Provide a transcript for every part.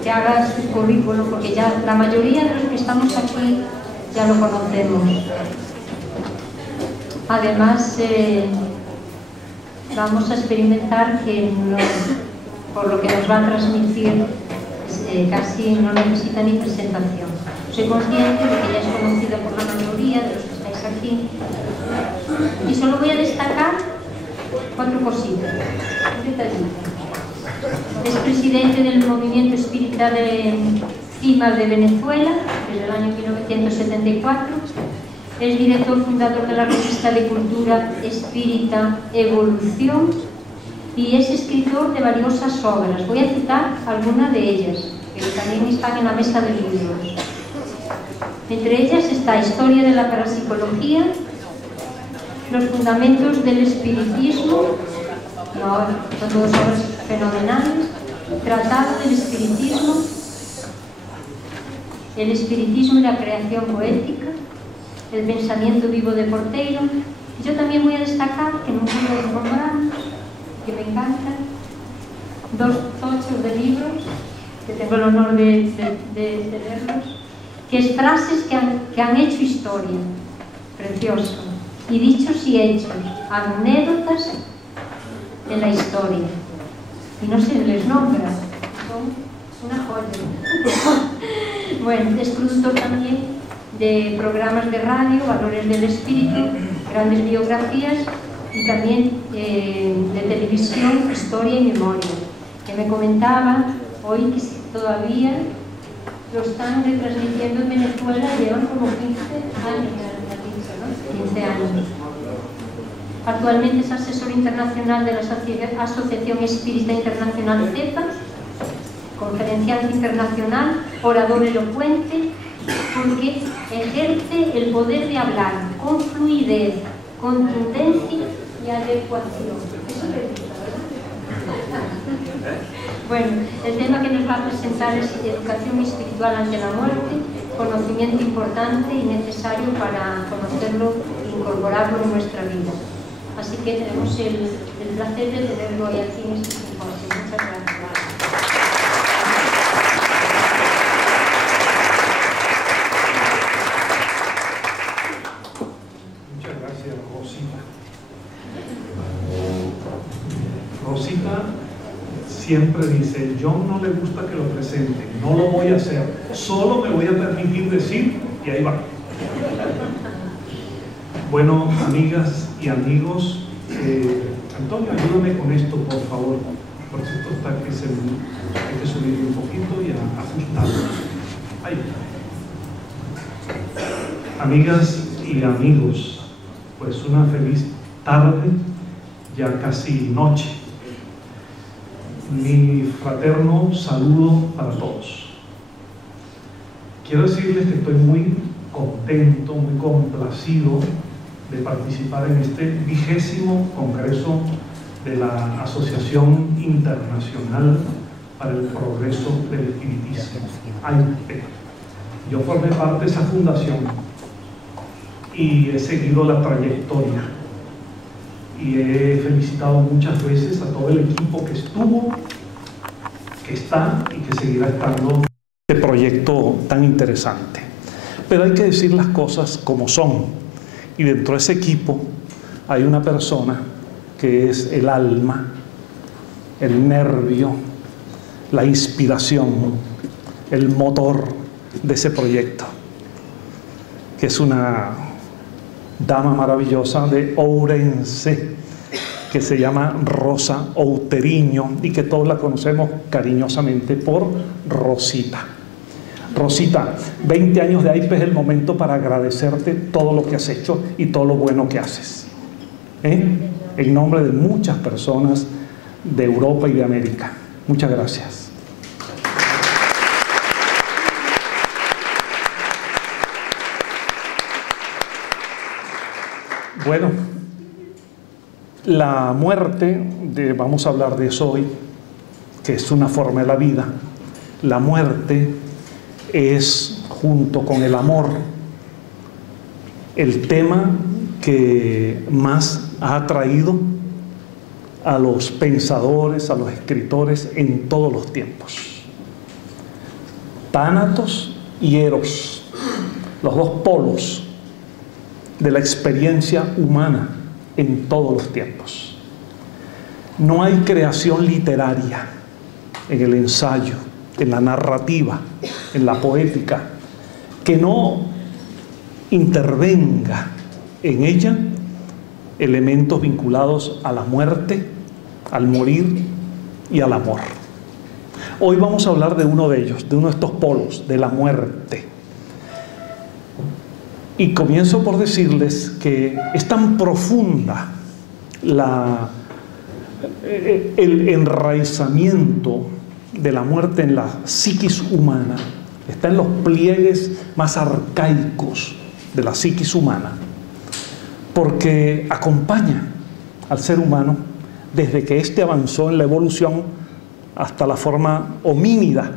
que haga su currículum, porque ya la mayoría de los que estamos aquí ya lo conocemos. Además, vamos a experimentar que por lo que nos va a transmitir casi no necesita ni presentación. Soy consciente de que ya es conocido por la mayoría de los que estáis aquí y solo voy a destacar 4 cositas, un detallito. Es presidente del Movimiento Espírita de CIMA de Venezuela desde el año 1974. Es director fundador de la revista de cultura espírita Evolución y es escritor de valiosas obras. Voy a citar algunas de ellas, que también están en la mesa de libros. Entre ellas está Historia de la parapsicología, Los fundamentos del espiritismo, son 2 obras fenomenales, Tratado del espiritismo, El espiritismo y la creación poética, El pensamiento vivo de Porteiro. Yo también voy a destacar, que nunca lo nombramos, que me encantan, 2 tochos de libros, que tengo el honor de leerlos, que es frases que han hecho historia, precioso, y dichos y hechos, anécdotas en la historia, y no se les nombra, son una joya. Bueno, es productor también de programas de radio, Valores del Espíritu, grandes biografías, y también de televisión, Historia y Memoria, que me comentaba hoy que todavía lo están retransmitiendo en Venezuela, llevan como 15 años, ¿no? 15 años. Actualmente es asesor internacional de la Asociación Espírita Internacional CEPA, conferenciante internacional, orador elocuente, porque ejerce el poder de hablar con fluidez, contundencia y adecuación. Eso te gusta, ¿verdad? Bueno, el tema que nos va a presentar es educación espiritual ante la muerte, conocimiento importante y necesario para conocerlo e incorporarlo en nuestra vida. Así que tenemos el placer de tenerlo hoy aquí en este simposio. Muchas gracias. Muchas gracias, Rosita. Rosita siempre dice, John no le gusta que lo presente, no lo voy a hacer, solo me voy a permitir decir, y ahí va. Bueno, amigas y amigos, Antonio, ayúdame con esto, por favor, porque esto está que hay que subir un poquito y ajustarlo. Ahí está. Amigas y amigos, pues una feliz tarde, ya casi noche. Mi fraterno saludo para todos. Quiero decirles que estoy muy contento, muy complacido de participar en este 20º Congreso de la Asociación Internacional para el Progreso del Espiritismo, AIPE. Yo formé parte de esa fundación y he seguido la trayectoria y he felicitado muchas veces a todo el equipo que estuvo, que está y que seguirá estando en este proyecto tan interesante. Pero hay que decir las cosas como son. Y dentro de ese equipo hay una persona que es el alma, el nervio, la inspiración, el motor de ese proyecto, que es una dama maravillosa de Ourense, que se llama Rosa Outeriño y que todos la conocemos cariñosamente por Rosita. Rosita, 20 años de AIPE es el momento para agradecerte todo lo que has hecho y todo lo bueno que haces. En nombre de muchas personas de Europa y de América. Muchas gracias. Bueno, la muerte, vamos a hablar de eso hoy, que es una forma de la vida. La muerte es, junto con el amor, el tema que más ha atraído a los pensadores, a los escritores en todos los tiempos. Tánatos y Eros, los dos polos de la experiencia humana en todos los tiempos. No hay creación literaria en el ensayo, en la narrativa, en la poética, que no intervenga en ella elementos vinculados a la muerte, al morir y al amor. Hoy vamos a hablar de uno de ellos, de uno de estos polos, de la muerte. Y comienzo por decirles que es tan profunda el enraizamiento de la muerte en la psiquis humana, está en los pliegues más arcaicos de la psiquis humana, porque acompaña al ser humano desde que éste avanzó en la evolución hasta la forma homínida.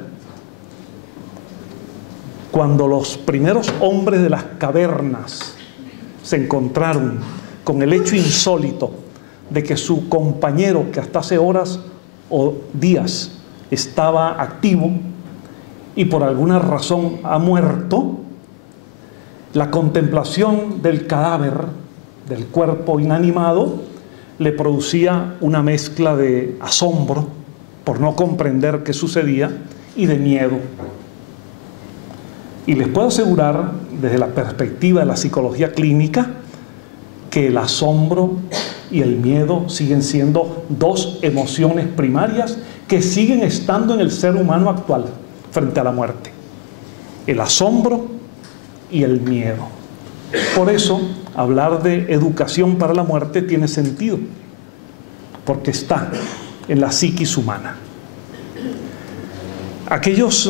Cuando los primeros hombres de las cavernas se encontraron con el hecho insólito de que su compañero, que hasta hace horas o días estaba activo y por alguna razón ha muerto, la contemplación del cadáver, del cuerpo inanimado, le producía una mezcla de asombro por no comprender qué sucedía y de miedo. Y les puedo asegurar, desde la perspectiva de la psicología clínica, que el asombro y el miedo siguen siendo dos emociones primarias que siguen estando en el ser humano actual frente a la muerte. El asombro y el miedo. Por eso, hablar de educación para la muerte tiene sentido, porque está en la psiquis humana. Aquellos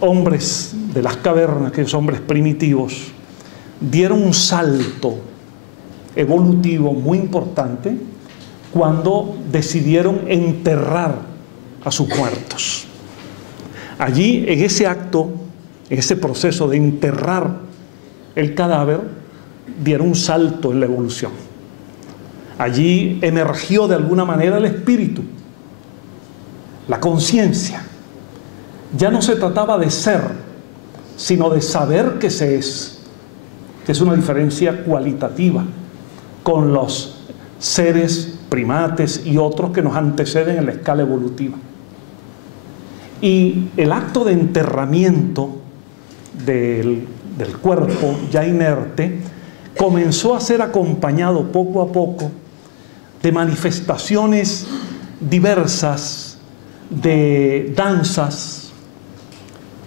hombres de las cavernas, aquellos hombres primitivos, dieron un salto evolutivo muy importante cuando decidieron enterrar a sus muertos. Allí, en ese acto, en ese proceso de enterrar el cadáver, dieron un salto en la evolución. Allí emergió de alguna manera el espíritu, la conciencia. Ya no se trataba de ser, sino de saber que se es, que es una diferencia cualitativa con los seres primates y otros que nos anteceden en la escala evolutiva. Y el acto de enterramiento del cuerpo ya inerte comenzó a ser acompañado poco a poco de manifestaciones diversas, de danzas,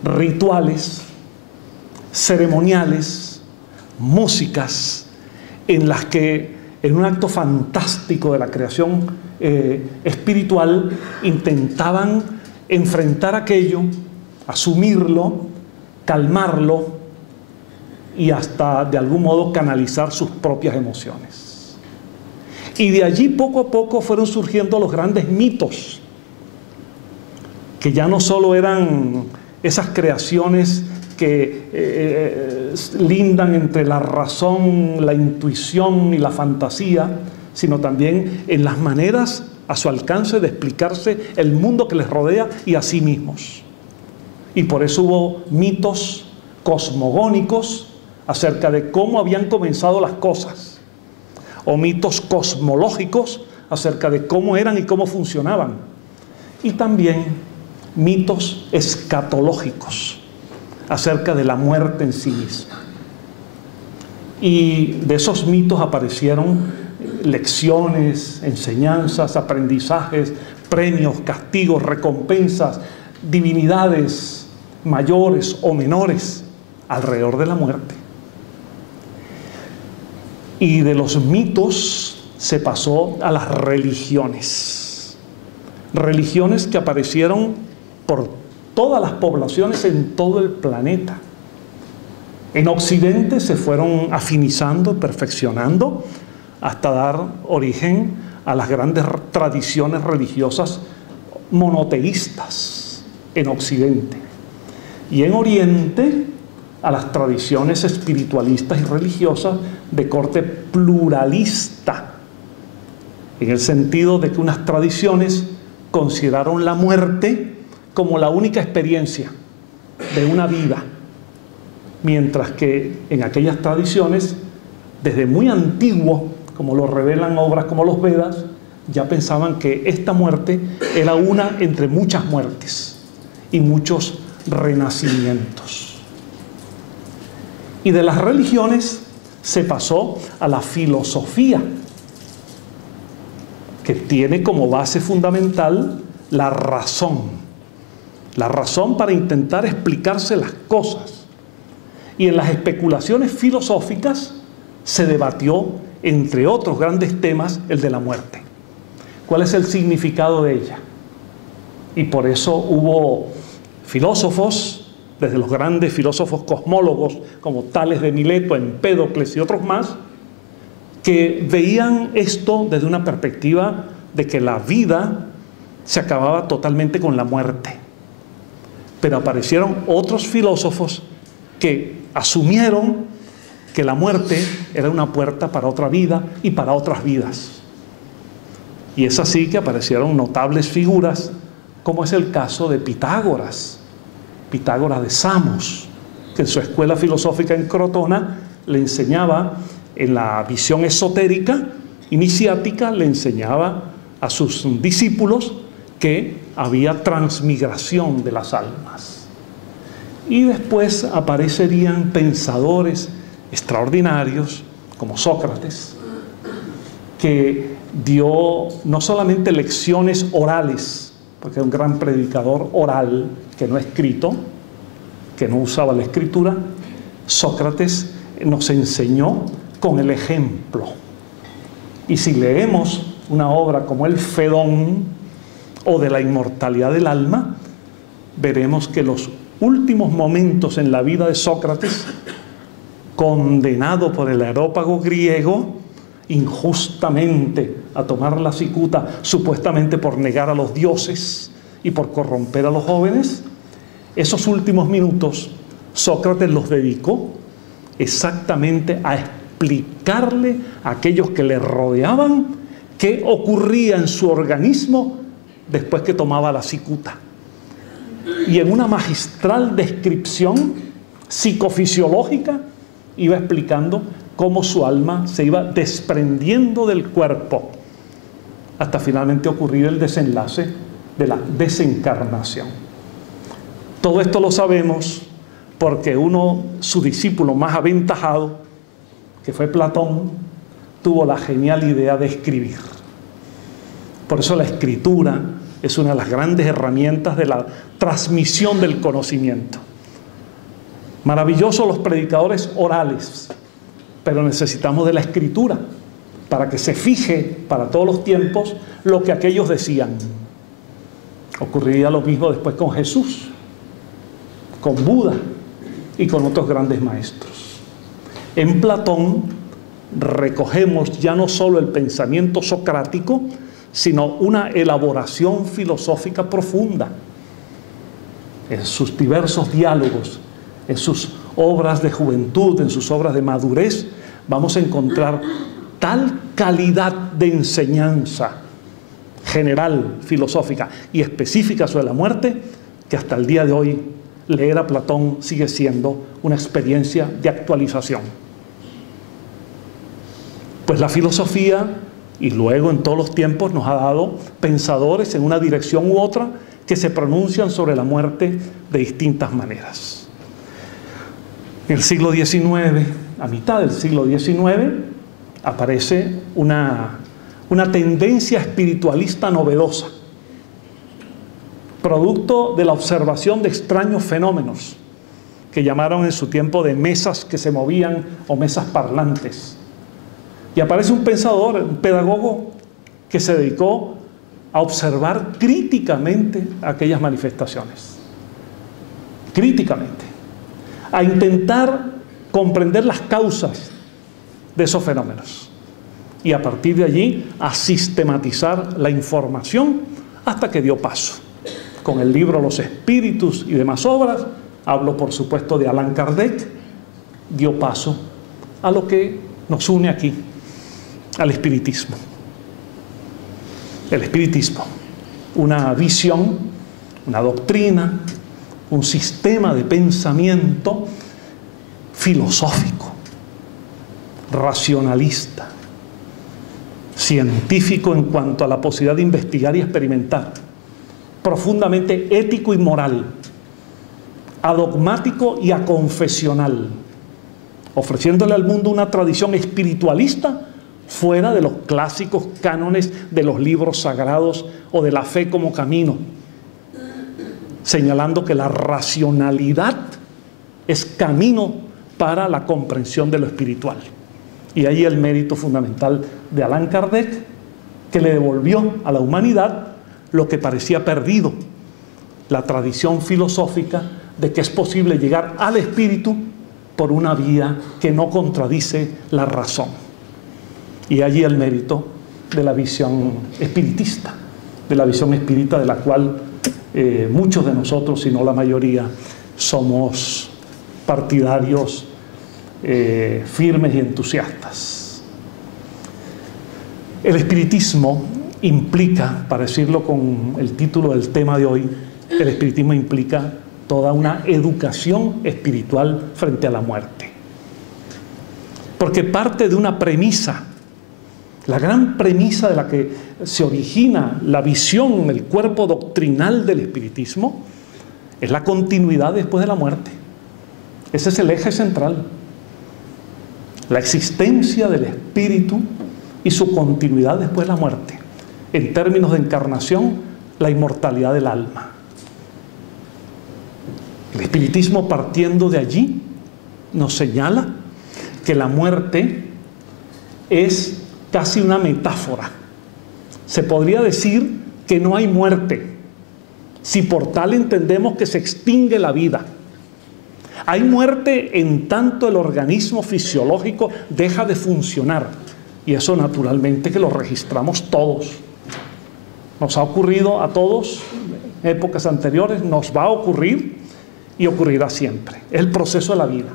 rituales, ceremoniales, músicas, en las que en un acto fantástico de la creación espiritual intentaban enfrentar aquello, asumirlo, calmarlo y hasta de algún modo canalizar sus propias emociones. Y de allí poco a poco fueron surgiendo los grandes mitos, que ya no solo eran esas creaciones que lindan entre la razón, la intuición y la fantasía, sino también en las maneras a su alcance de explicarse el mundo que les rodea y a sí mismos. Y por eso hubo mitos cosmogónicos acerca de cómo habían comenzado las cosas, o mitos cosmológicos acerca de cómo eran y cómo funcionaban, y también mitos escatológicos acerca de la muerte en sí misma. Y de esos mitos aparecieron lecciones, enseñanzas, aprendizajes, premios, castigos, recompensas, divinidades mayores o menores alrededor de la muerte. Y de los mitos se pasó a las religiones. Religiones que aparecieron por todas las poblaciones en todo el planeta. En Occidente se fueron afinizando, perfeccionando, hasta dar origen a las grandes tradiciones religiosas monoteístas en Occidente. Y en Oriente, a las tradiciones espiritualistas y religiosas de corte pluralista, en el sentido de que unas tradiciones consideraron la muerte como la única experiencia de una vida, mientras que en aquellas tradiciones, desde muy antiguo, como lo revelan obras como los Vedas, ya pensaban que esta muerte era una entre muchas muertes y muchos renacimientos. Y de las religiones se pasó a la filosofía, que tiene como base fundamental la razón para intentar explicarse las cosas. Y en las especulaciones filosóficas se debatió, entre otros grandes temas, el de la muerte. ¿Cuál es el significado de ella? Y por eso hubo filósofos, desde los grandes filósofos cosmólogos como Tales de Mileto, Empédocles y otros más, que veían esto desde una perspectiva de que la vida se acababa totalmente con la muerte. Pero aparecieron otros filósofos que asumieron que la muerte era una puerta para otra vida y para otras vidas. Y es así que aparecieron notables figuras, como es el caso de Pitágoras de Samos, que en su escuela filosófica en Crotona le enseñaba, en la visión esotérica, iniciática, le enseñaba a sus discípulos que había transmigración de las almas. Y después aparecerían pensadores extraordinarios, como Sócrates, que dio no solamente lecciones orales, porque era un gran predicador oral, que no escrito, que no usaba la escritura. Sócrates nos enseñó con el ejemplo. Y si leemos una obra como el Fedón o de la inmortalidad del alma, veremos que los últimos momentos en la vida de Sócrates, condenado por el areópago griego injustamente a tomar la cicuta, supuestamente por negar a los dioses y por corromper a los jóvenes, esos últimos minutos Sócrates los dedicó exactamente a explicarle a aquellos que le rodeaban qué ocurría en su organismo después que tomaba la cicuta. Y en una magistral descripción psicofisiológica iba explicando cómo su alma se iba desprendiendo del cuerpo hasta finalmente ocurrir el desenlace de la desencarnación. Todo esto lo sabemos porque su discípulo más aventajado, que fue Platón, tuvo la genial idea de escribir. Por eso la escritura es una de las grandes herramientas de la transmisión del conocimiento. Maravillosos los predicadores orales, pero necesitamos de la escritura para que se fije para todos los tiempos lo que aquellos decían. Ocurriría lo mismo después con Jesús, con Buda y con otros grandes maestros. En Platón recogemos ya no solo el pensamiento socrático, sino una elaboración filosófica profunda. En sus diversos diálogos, en sus obras de juventud, en sus obras de madurez, vamos a encontrar tal calidad de enseñanza general, filosófica y específica sobre la muerte, que hasta el día de hoy leer a Platón sigue siendo una experiencia de actualización. Pues la filosofía, y luego en todos los tiempos, nos ha dado pensadores en una dirección u otra que se pronuncian sobre la muerte de distintas maneras. En el siglo XIX, a mitad del siglo XIX, aparece una tendencia espiritualista novedosa, producto de la observación de extraños fenómenos que llamaron en su tiempo de mesas que se movían o mesas parlantes. Y aparece un pensador, un pedagogo, que se dedicó a observar críticamente aquellas manifestaciones. Críticamente. A intentar comprender las causas de esos fenómenos. Y a partir de allí, a sistematizar la información hasta que dio paso. Con el libro Los Espíritus y demás obras, hablo por supuesto de Allan Kardec, dio paso a lo que nos une aquí, al espiritismo. El espiritismo, una visión, una doctrina un sistema de pensamiento filosófico, racionalista, científico en cuanto a la posibilidad de investigar y experimentar, profundamente ético y moral, adogmático y aconfesional, ofreciéndole al mundo una tradición espiritualista fuera de los clásicos cánones de los libros sagrados o de la fe como camino, señalando que la racionalidad es camino para la comprensión de lo espiritual. Y ahí el mérito fundamental de Allan Kardec, que le devolvió a la humanidad lo que parecía perdido, la tradición filosófica de que es posible llegar al espíritu por una vía que no contradice la razón. Y allí el mérito de la visión espiritista, de la visión espírita de la cual muchos de nosotros, si no la mayoría, somos partidarios firmes y entusiastas. El espiritismo implica, para decirlo con el título del tema de hoy, el espiritismo implica toda una educación espiritual frente a la muerte. Porque parte de una premisa, la gran premisa de la que se origina la visión, el cuerpo doctrinal del espiritismo, es la continuidad después de la muerte. Ese es el eje central. La existencia del espíritu y su continuidad después de la muerte. En términos de encarnación, la inmortalidad del alma. El espiritismo, partiendo de allí, nos señala que la muerte es casi una metáfora. Se podría decir que no hay muerte, si por tal entendemos que se extingue la vida. Hay muerte en tanto el organismo fisiológico deja de funcionar, y eso naturalmente que lo registramos todos. Nos ha ocurrido a todos en épocas anteriores, nos va a ocurrir y ocurrirá siempre. Es el proceso de la vida.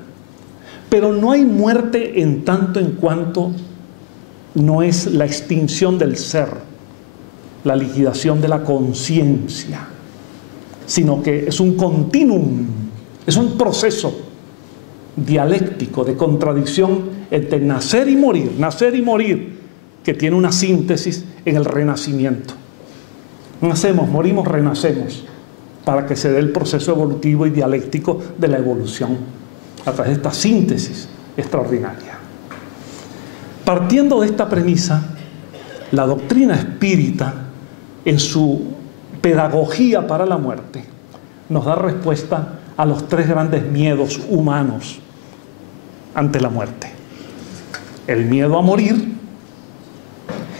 Pero no hay muerte en tanto en cuanto no es la extinción del ser, la liquidación de la conciencia, sino que es un continuum, es un proceso dialéctico de contradicción entre nacer y morir, que tiene una síntesis en el renacimiento. Nacemos, morimos, renacemos, para que se dé el proceso evolutivo y dialéctico de la evolución, a través de esta síntesis extraordinaria. Partiendo de esta premisa, la doctrina espírita, en su pedagogía para la muerte, nos da respuesta a los tres grandes miedos humanos ante la muerte. El miedo a morir,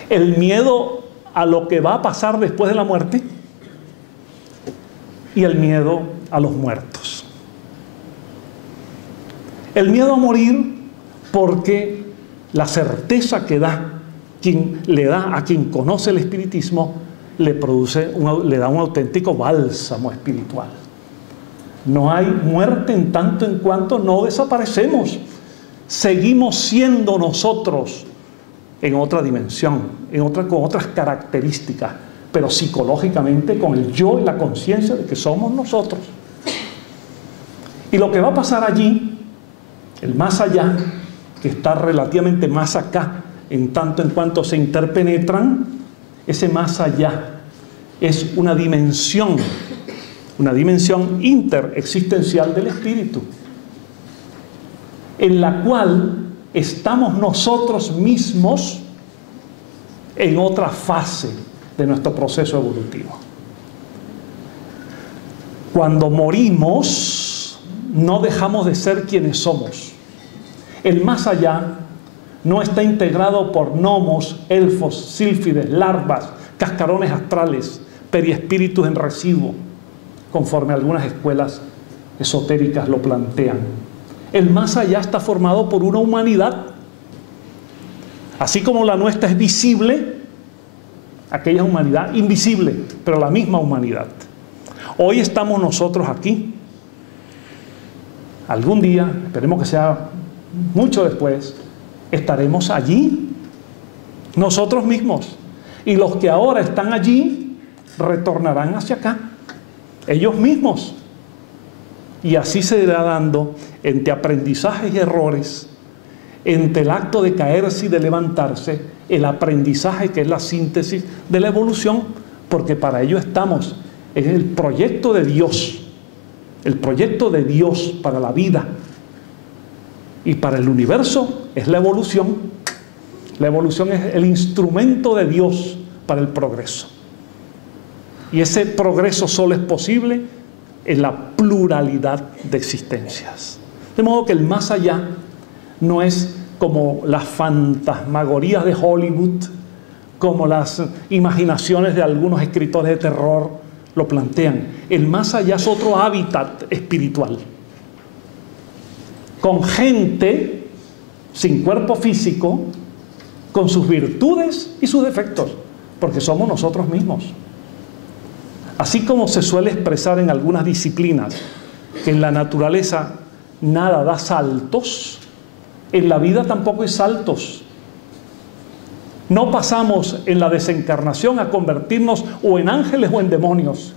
el miedo a lo que va a pasar después de la muerte y el miedo a los muertos. El miedo a morir porque la certeza que le da a quien conoce el espiritismo le da un auténtico bálsamo espiritual. No hay muerte en tanto en cuanto no desaparecemos. Seguimos siendo nosotros en otra dimensión, con otras características, pero psicológicamente con el yo y la conciencia de que somos nosotros. Y lo que va a pasar allí, el más allá, que está relativamente más acá, en tanto en cuanto se interpenetran, ese más allá es una dimensión interexistencial del espíritu, en la cual estamos nosotros mismos en otra fase de nuestro proceso evolutivo. Cuando morimos, no dejamos de ser quienes somos. El más allá no está integrado por gnomos, elfos, sílfides, larvas, cascarones astrales, periespíritus en residuo, conforme algunas escuelas esotéricas lo plantean. El más allá está formado por una humanidad. Así como la nuestra es visible, aquella humanidad invisible, pero la misma humanidad. Hoy estamos nosotros aquí. Algún día, esperemos que sea mucho después, estaremos allí, nosotros mismos. Y los que ahora están allí retornarán hacia acá, ellos mismos. Y así se irá dando entre aprendizajes y errores, entre el acto de caerse y de levantarse, el aprendizaje que es la síntesis de la evolución, porque para ello estamos en el proyecto de Dios. El proyecto de Dios para la vida y para el universo es la evolución. La evolución es el instrumento de Dios para el progreso. Y ese progreso solo es posible en la pluralidad de existencias. De modo que el más allá no es como las fantasmagorías de Hollywood, como las imaginaciones de algunos escritores de terror lo plantean. El más allá es otro hábitat espiritual, con gente sin cuerpo físico, con sus virtudes y sus defectos, porque somos nosotros mismos. Así como se suele expresar en algunas disciplinas que en la naturaleza nada da saltos, en la vida tampoco hay saltos. No pasamos en la desencarnación a convertirnos o en ángeles o en demonios.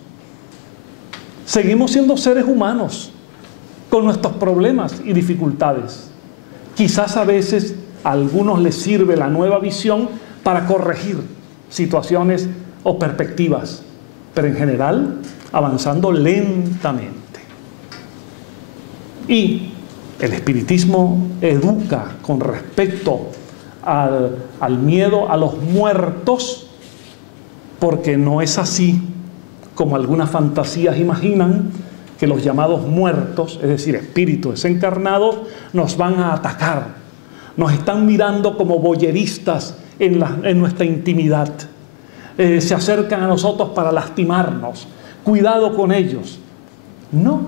Seguimos siendo seres humanos con nuestros problemas y dificultades. Quizás a veces a algunos les sirve la nueva visión para corregir situaciones o perspectivas, pero en general avanzando lentamente. Y el espiritismo educa con respecto al miedo a los muertos, porque no es así como algunas fantasías imaginan, que los llamados muertos, es decir, espíritus desencarnados, nos van a atacar, nos están mirando como voyeristas en nuestra intimidad, se acercan a nosotros para lastimarnos, cuidado con ellos. No,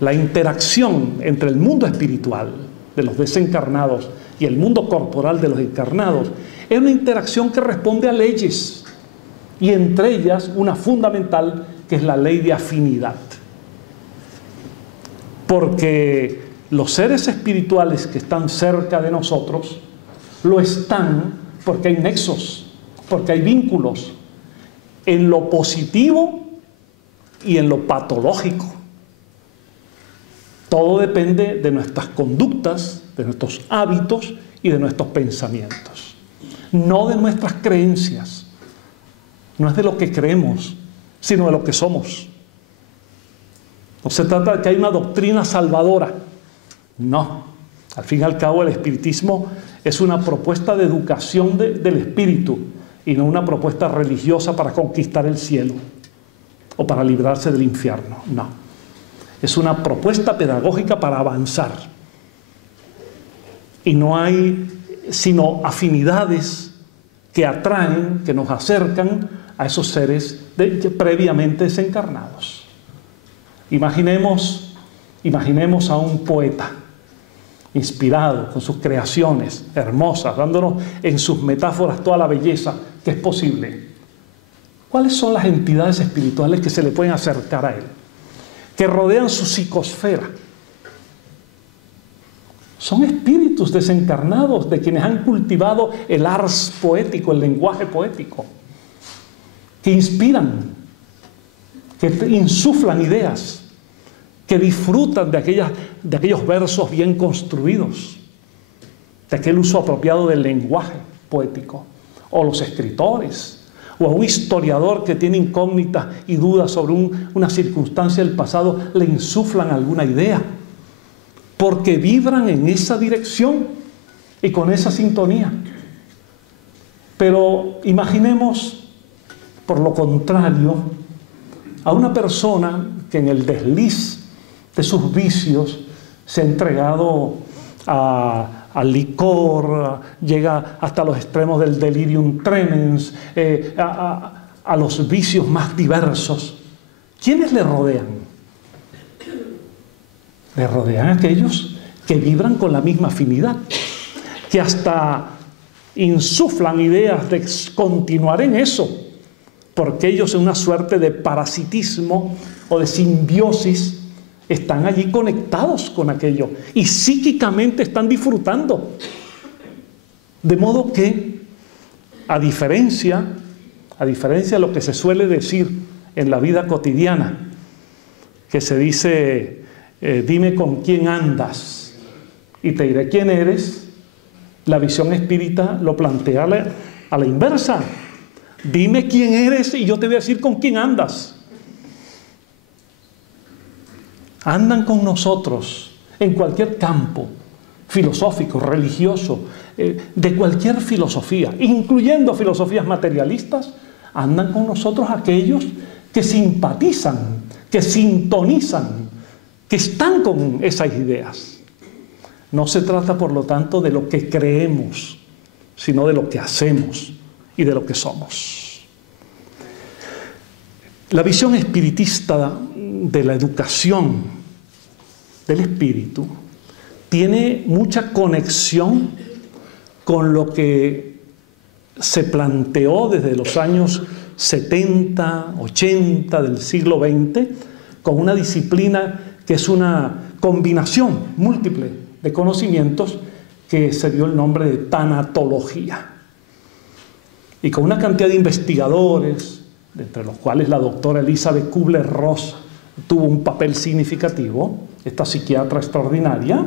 la interacción entre el mundo espiritual de los desencarnados y el mundo corporal de los encarnados es una interacción que responde a leyes, y entre ellas una fundamental que es la ley de afinidad. Porque los seres espirituales que están cerca de nosotros lo están porque hay nexos, porque hay vínculos en lo positivo y en lo patológico. Todo depende de nuestras conductas, de nuestros hábitos y de nuestros pensamientos, no de nuestras creencias. No es de lo que creemos, sino de lo que somos. No se trata de que hay una doctrina salvadora. No. Al fin y al cabo, el espiritismo es una propuesta de educación del espíritu y no una propuesta religiosa para conquistar el cielo o para librarse del infierno. No. Es una propuesta pedagógica para avanzar. Y no hay sino afinidades que atraen, que nos acercan a esos seres previamente desencarnados. Imaginemos a un poeta inspirado con sus creaciones hermosas, dándonos en sus metáforas toda la belleza que es posible. ¿Cuáles son las entidades espirituales que se le pueden acercar a él, que rodean su psicosfera? Son espíritus desencarnados de quienes han cultivado el ars poético, el lenguaje poético, que inspiran, que insuflan ideas, que disfrutan de aquellos versos bien construidos, de aquel uso apropiado del lenguaje poético, o los escritores, o a un historiador que tiene incógnitas y dudas sobre una circunstancia del pasado, le insuflan alguna idea, porque vibran en esa dirección y con esa sintonía. Pero imaginemos, por lo contrario, a una persona que en el desliz de sus vicios se ha entregado al licor, llega hasta los extremos del delirium tremens, a los vicios más diversos. ¿Quiénes le rodean? Le rodean aquellos que vibran con la misma afinidad, que hasta insuflan ideas de continuar en eso, porque ellos en una suerte de parasitismo o de simbiosis están allí conectados con aquello y psíquicamente están disfrutando. De modo que, a diferencia de lo que se suele decir en la vida cotidiana, que se dice, dime con quién andas y te diré quién eres, la visión espírita lo plantea a la inversa. Dime quién eres y yo te voy a decir con quién andas. Andan con nosotros en cualquier campo, filosófico, religioso, de cualquier filosofía, incluyendo filosofías materialistas, andan con nosotros aquellos que simpatizan, que sintonizan, que están con esas ideas. No se trata, por lo tanto, de lo que creemos, sino de lo que hacemos y de lo que somos. La visión espiritista de la educación del espíritu tiene mucha conexión con lo que se planteó desde los años 70, 80 del siglo XX, con una disciplina que es una combinación múltiple de conocimientos que se dio el nombre de tanatología. Y con una cantidad de investigadores, entre los cuales la doctora Elizabeth Kubler-Ross tuvo un papel significativo, esta psiquiatra extraordinaria.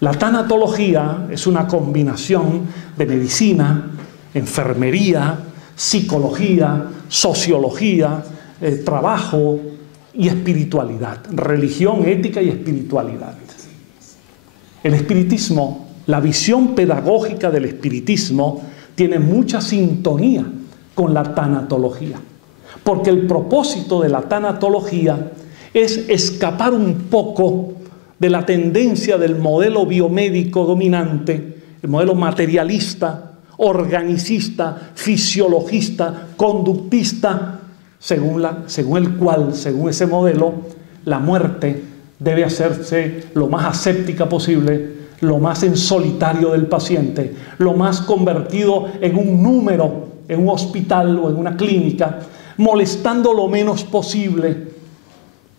La tanatología es una combinación de medicina, enfermería, psicología, sociología, trabajo y espiritualidad, religión, ética y espiritualidad. El espiritismo, la visión pedagógica del espiritismo, tiene mucha sintonía con la tanatología, porque el propósito de la tanatología es escapar un poco de la tendencia del modelo biomédico dominante, el modelo materialista, organicista, fisiologista, conductista, según el cual, según ese modelo, la muerte debe hacerse lo más aséptica posible, lo más en solitario del paciente, lo más convertido en un número, en un hospital o en una clínica, molestando lo menos posible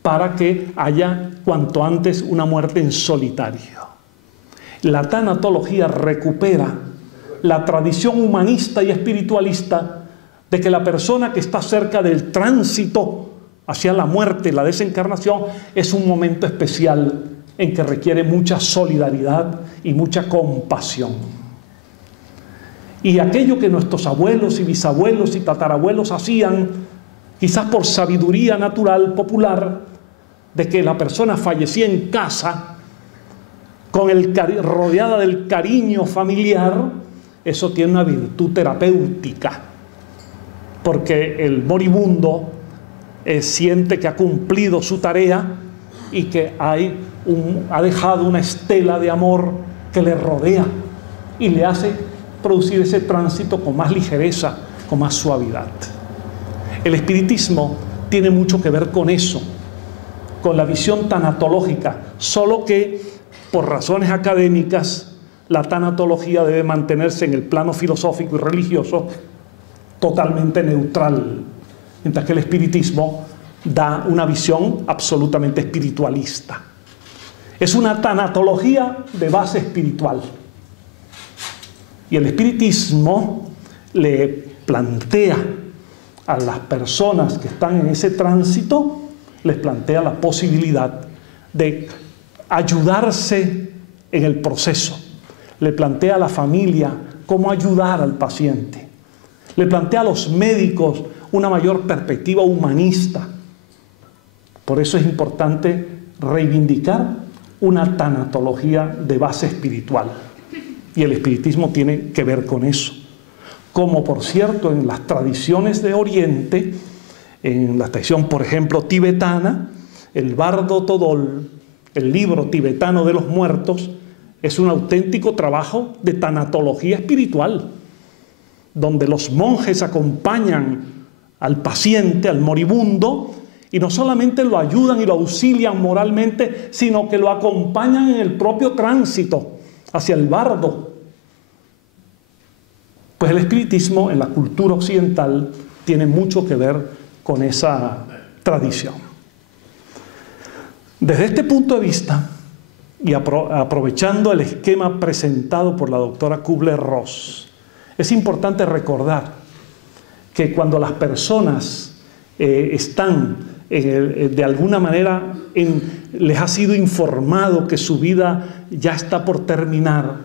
para que haya cuanto antes una muerte en solitario. La tanatología recupera la tradición humanista y espiritualista de que la persona que está cerca del tránsito hacia la muerte, la desencarnación, es un momento especial en que requiere mucha solidaridad y mucha compasión. Y aquello que nuestros abuelos y bisabuelos y tatarabuelos hacían, quizás por sabiduría natural, popular, de que la persona fallecía en casa, rodeada del cariño familiar, eso tiene una virtud terapéutica, porque el moribundo siente que ha cumplido su tarea y que ha dejado una estela de amor que le rodea y le hace producir ese tránsito con más ligereza, con más suavidad. El espiritismo tiene mucho que ver con eso, con la visión tanatológica, solo que por razones académicas la tanatología debe mantenerse en el plano filosófico y religioso totalmente neutral, mientras que el espiritismo da una visión absolutamente espiritualista. Es una tanatología de base espiritual. Y el espiritismo le plantea a las personas que están en ese tránsito, les plantea la posibilidad de ayudarse en el proceso. Le plantea a la familia cómo ayudar al paciente. Le plantea a los médicos una mayor perspectiva humanista. Por eso es importante reivindicar una tanatología de base espiritual. Y el espiritismo tiene que ver con eso. Como, por cierto, en las tradiciones de Oriente, en la tradición, por ejemplo, tibetana, el Bardo Todol, el libro tibetano de los muertos, es un auténtico trabajo de tanatología espiritual, donde los monjes acompañan al paciente, al moribundo, y no solamente lo ayudan y lo auxilian moralmente, sino que lo acompañan en el propio tránsito hacia el bardo. Pues el espiritismo en la cultura occidental tiene mucho que ver con esa tradición. Desde este punto de vista, y aprovechando el esquema presentado por la doctora Kubler-Ross, es importante recordar que cuando las personas están de alguna manera les ha sido informado que su vida ya está por terminar,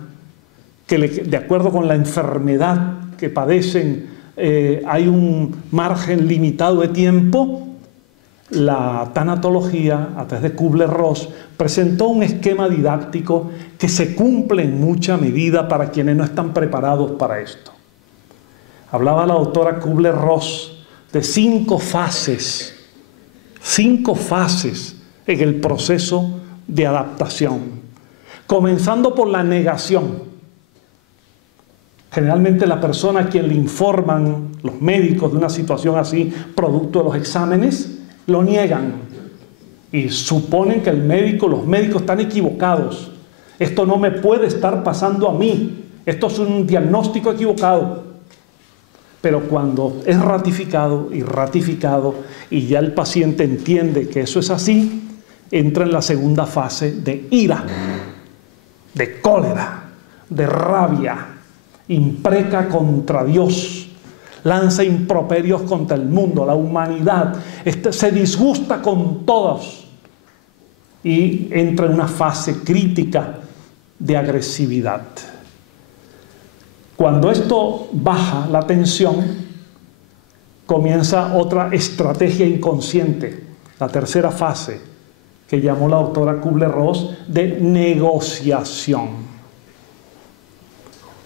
que de acuerdo con la enfermedad que padecen hay un margen limitado de tiempo, la tanatología, a través de Kübler-Ross, presentó un esquema didáctico que se cumple en mucha medida para quienes no están preparados para esto. Hablaba la doctora Kübler-Ross de 5 fases en el proceso de adaptación, comenzando por la negación. Generalmente la persona a quien le informan los médicos de una situación así, producto de los exámenes, lo niegan y suponen que los médicos están equivocados. Esto no me puede estar pasando a mí, esto es un diagnóstico equivocado. Pero cuando es ratificado y ya el paciente entiende que eso es así, entra en la segunda fase de ira, de cólera, de rabia, impreca contra Dios, lanza improperios contra el mundo, la humanidad, se disgusta con todos y entra en una fase crítica de agresividad. Cuando esto baja la tensión, comienza otra estrategia inconsciente, la tercera fase, que llamó la doctora Kübler-Ross de negociación.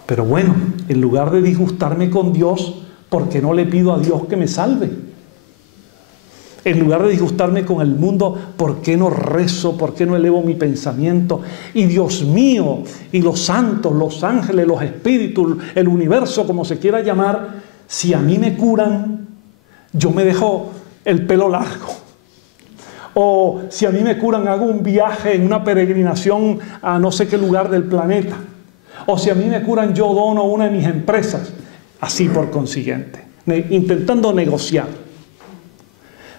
Pero bueno, en lugar de disgustarme con Dios, ¿por qué no le pido a Dios que me salve? En lugar de disgustarme con el mundo, ¿por qué no rezo? ¿Por qué no elevo mi pensamiento? Y Dios mío, y los santos, los ángeles, los espíritus, el universo, como se quiera llamar, si a mí me curan, yo me dejo el pelo largo. O si a mí me curan, hago un viaje en una peregrinación a no sé qué lugar del planeta. O si a mí me curan, yo dono una de mis empresas. Así por consiguiente, intentando negociar.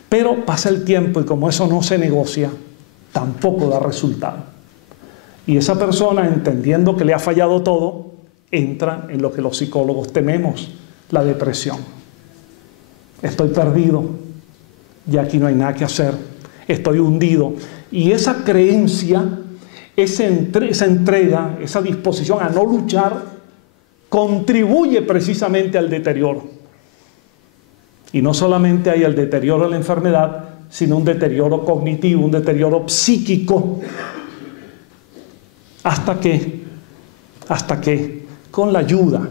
Pero pasa el tiempo y como eso no se negocia, tampoco da resultado. Y esa persona, entendiendo que le ha fallado todo, entra en lo que los psicólogos tememos, la depresión. Estoy perdido, ya aquí no hay nada que hacer, estoy hundido. Y esa creencia, esa entrega, esa disposición a no luchar, contribuye precisamente al deterioro. Y no solamente hay el deterioro de la enfermedad, sino un deterioro cognitivo, un deterioro psíquico, hasta que, con la ayuda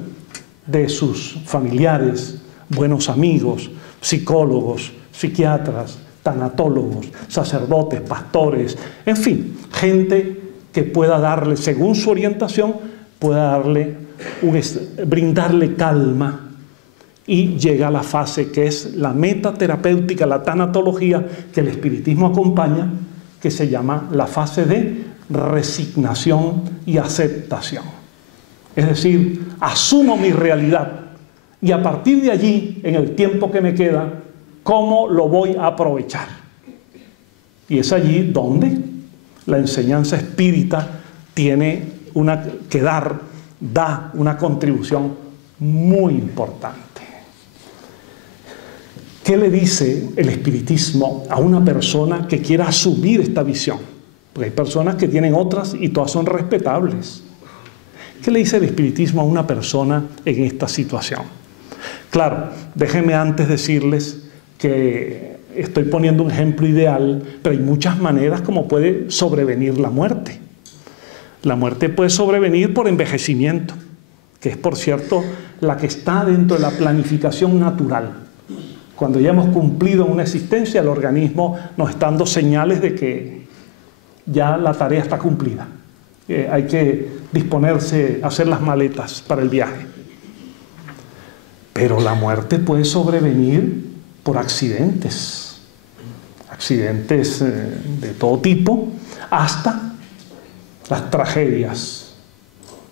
de sus familiares, buenos amigos, psicólogos, psiquiatras, tanatólogos, sacerdotes, pastores, en fin, gente que pueda darle, según su orientación, pueda brindarle calma. Y llega a la fase que es la metaterapéutica, la tanatología, que el espiritismo acompaña, que se llama la fase de resignación y aceptación. Es decir, asumo mi realidad y a partir de allí, en el tiempo que me queda, ¿cómo lo voy a aprovechar? Y es allí donde la enseñanza espírita tiene da una contribución muy importante. ¿Qué le dice el espiritismo a una persona que quiera asumir esta visión? Porque hay personas que tienen otras y todas son respetables. ¿Qué le dice el espiritismo a una persona en esta situación? Claro, déjenme antes decirles que estoy poniendo un ejemplo ideal, pero hay muchas maneras como puede sobrevenir la muerte. La muerte puede sobrevenir por envejecimiento, que es, por cierto, la que está dentro de la planificación natural. Cuando ya hemos cumplido una existencia, el organismo nos está dando señales de que ya la tarea está cumplida. Hay que disponerse a hacer las maletas para el viaje. Pero la muerte puede sobrevenir por accidentes. Accidentes de todo tipo, hasta las tragedias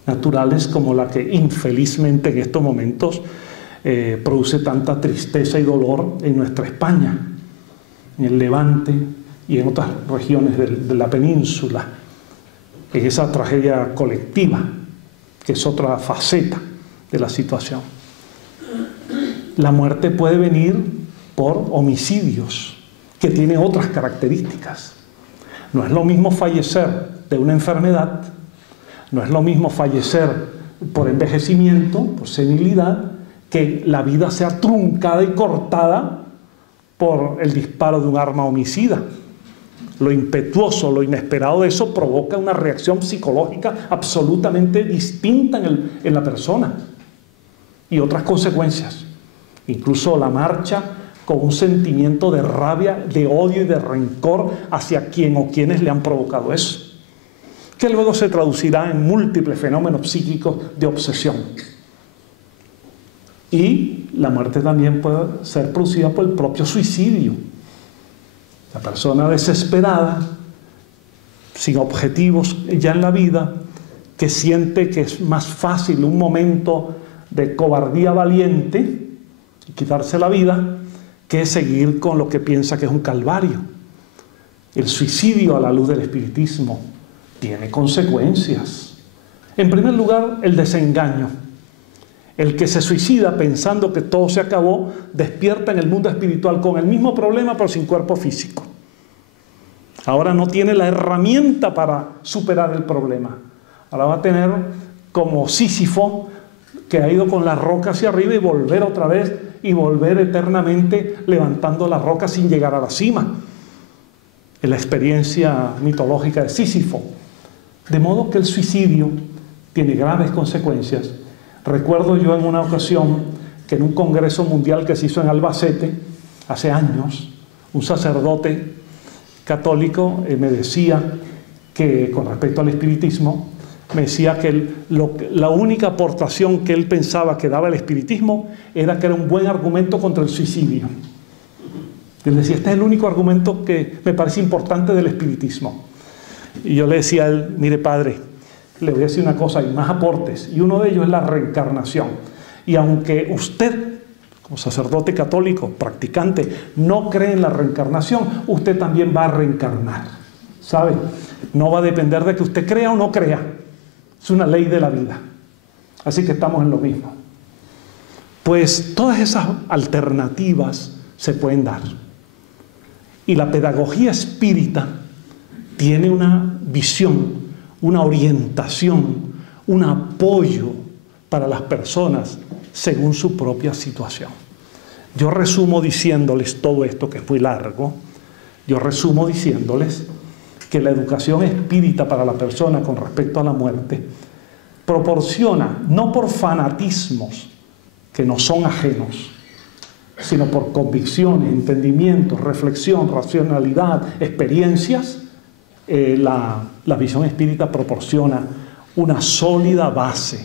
naturales como la que infelizmente en estos momentos produce tanta tristeza y dolor en nuestra España, en el Levante y en otras regiones de la península, en esa tragedia colectiva, que es otra faceta de la situación. La muerte puede venir por homicidios, que tiene otras características. No es lo mismo fallecer de una enfermedad, no es lo mismo fallecer por envejecimiento, por senilidad, que la vida sea truncada y cortada por el disparo de un arma homicida. Lo impetuoso, lo inesperado de eso provoca una reacción psicológica absolutamente distinta en la persona y otras consecuencias. Incluso la marcha con un sentimiento de rabia, de odio y de rencor hacia quien o quienes le han provocado eso, que luego se traducirá en múltiples fenómenos psíquicos de obsesión. Y la muerte también puede ser producida por el propio suicidio. La persona desesperada, sin objetivos ya en la vida, que siente que es más fácil un momento de cobardía valiente y quitarse la vida que seguir con lo que piensa que es un calvario. El suicidio a la luz del espiritismo tiene consecuencias. En primer lugar, el desengaño. El que se suicida pensando que todo se acabó, despierta en el mundo espiritual con el mismo problema pero sin cuerpo físico. Ahora no tiene la herramienta para superar el problema. Ahora va a tener como Sísifo, que ha ido con la roca hacia arriba y volver otra vez y volver eternamente levantando la roca sin llegar a la cima. Es la experiencia mitológica de Sísifo. De modo que el suicidio tiene graves consecuencias. Recuerdo yo en una ocasión que en un congreso mundial que se hizo en Albacete, hace años, un sacerdote católico me decía que, con respecto al espiritismo, me decía que la única aportación que él pensaba que daba el espiritismo era que era un buen argumento contra el suicidio. Él decía, este es el único argumento que me parece importante del espiritismo. Y yo le decía a él, mire padre, le voy a decir una cosa, hay más aportes, y uno de ellos es la reencarnación. Y aunque usted, como sacerdote católico, practicante, no cree en la reencarnación, usted también va a reencarnar, ¿sabe? No va a depender de que usted crea o no crea. Es una ley de la vida. Así que estamos en lo mismo. Pues todas esas alternativas se pueden dar. Y la pedagogía espírita tiene una visión, una orientación, un apoyo para las personas según su propia situación. Yo resumo diciéndoles todo esto, que es muy largo. Yo resumo diciéndoles que la educación espírita para la persona con respecto a la muerte proporciona, no por fanatismos que no son ajenos, sino por convicciones, entendimientos, reflexión, racionalidad, experiencias, la visión espírita proporciona una sólida base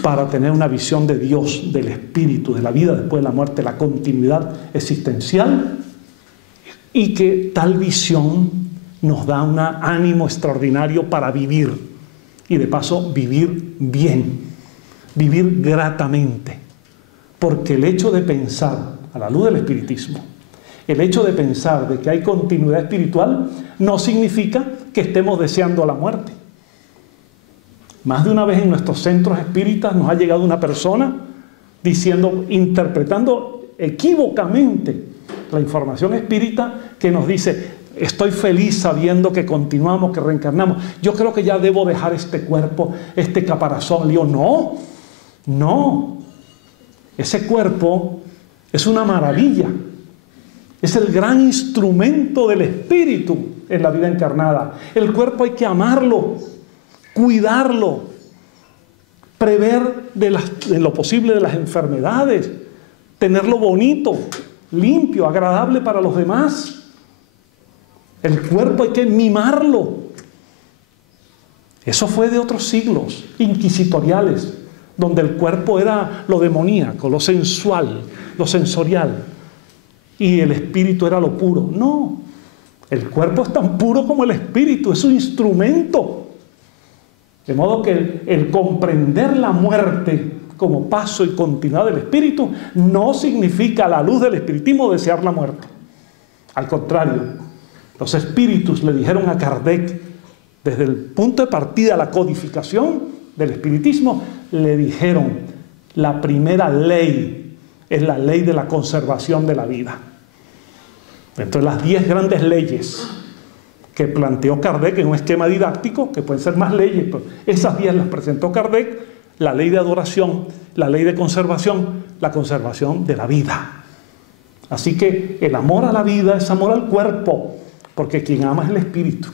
para tener una visión de Dios, del espíritu, de la vida después de la muerte, la continuidad existencial, y que tal visión nos da un ánimo extraordinario para vivir, y de paso vivir bien, vivir gratamente, porque el hecho de pensar, a la luz del espiritismo, el hecho de pensar de que hay continuidad espiritual no significa que estemos deseando la muerte. Más de una vez en nuestros centros espíritas nos ha llegado una persona diciendo, interpretando equívocamente la información espírita, que nos dice, estoy feliz sabiendo que continuamos, que reencarnamos. Yo creo que ya debo dejar este cuerpo, este caparazón. Le digo, no. Ese cuerpo es una maravilla. Es el gran instrumento del espíritu en la vida encarnada. El cuerpo hay que amarlo, cuidarlo, prever de lo posible de las enfermedades, tenerlo bonito, limpio, agradable para los demás. El cuerpo hay que mimarlo. Eso fue de otros siglos inquisitoriales, donde el cuerpo era lo demoníaco, lo sensual, lo sensorial, y el espíritu era lo puro. No, el cuerpo es tan puro como el espíritu, es un instrumento. De modo que el comprender la muerte como paso y continuidad del espíritu no significa, a la luz del espiritismo, desear la muerte. Al contrario, los espíritus le dijeron a Kardec, desde el punto de partida de la codificación del espiritismo, le dijeron, la primera ley es la ley de la conservación de la vida. Dentro de las 10 grandes leyes que planteó Kardec en un esquema didáctico, que pueden ser más leyes, pero esas 10 las presentó Kardec: la ley de adoración, la ley de conservación, la conservación de la vida. Así que el amor a la vida es amor al cuerpo, porque quien ama es el espíritu.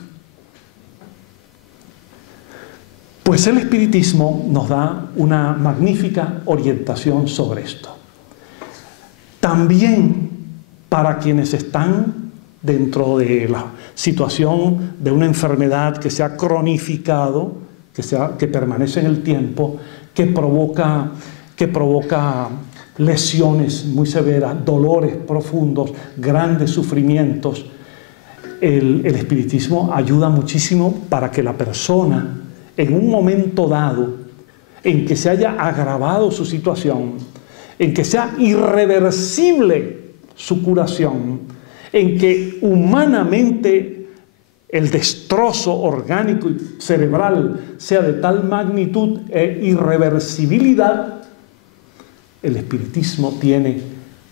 Pues el espiritismo nos da una magnífica orientación sobre esto. También para quienes están dentro de la situación de una enfermedad que se ha cronificado, que permanece en el tiempo, que provoca lesiones muy severas, dolores profundos, grandes sufrimientos. El espiritismo ayuda muchísimo para que la persona, en un momento dado en que se haya agravado su situación, en que sea irreversible su curación, en que humanamente el destrozo orgánico y cerebral sea de tal magnitud e irreversibilidad, el espiritismo tiene,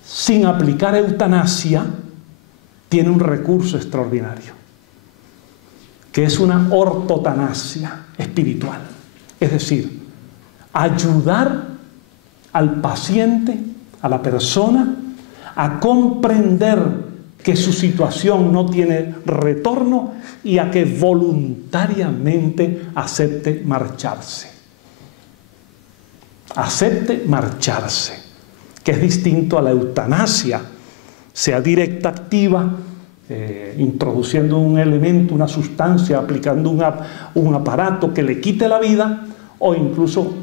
sin aplicar eutanasia, tiene un recurso extraordinario, que es una ortotanasia espiritual. Es decir, ayudar al paciente, a la persona, a comprender que su situación no tiene retorno y a que voluntariamente acepte marcharse. Acepte marcharse, que es distinto a la eutanasia, sea directa, activa, introduciendo un elemento, una sustancia, aplicando un aparato que le quite la vida, o incluso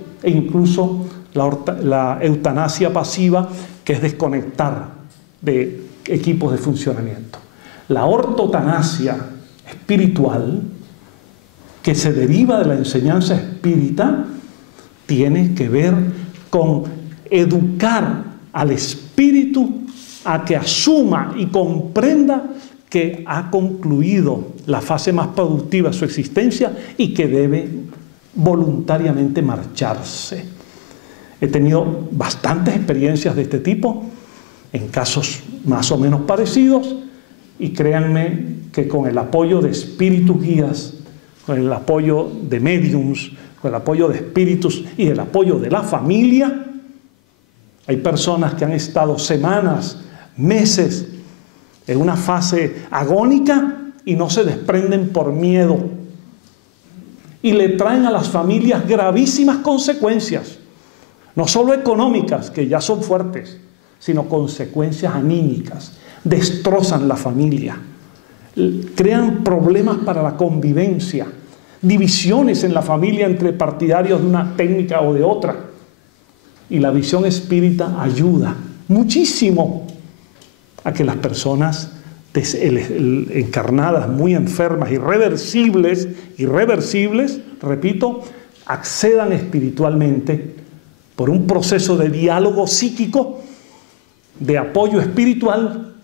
la eutanasia pasiva, que es desconectar de equipos de funcionamiento. La ortotanasia espiritual, que se deriva de la enseñanza espírita, tiene que ver con educar al espíritu a que asuma y comprenda que ha concluido la fase más productiva de su existencia y que debe voluntariamente marcharse. He tenido bastantes experiencias de este tipo, en casos más o menos parecidos, y créanme que con el apoyo de espíritus guías, con el apoyo de médiums, con el apoyo de espíritus y el apoyo de la familia, hay personas que han estado semanas, meses en una fase agónica y no se desprenden por miedo, y le traen a las familias gravísimas consecuencias, no solo económicas, que ya son fuertes, sino consecuencias anímicas. Destrozan la familia, crean problemas para la convivencia, divisiones en la familia entre partidarios de una técnica o de otra. Y la visión espírita ayuda muchísimo a que las personas encarnadas, muy enfermas, irreversibles, repito, accedan espiritualmente por un proceso de diálogo psíquico, de apoyo espiritual,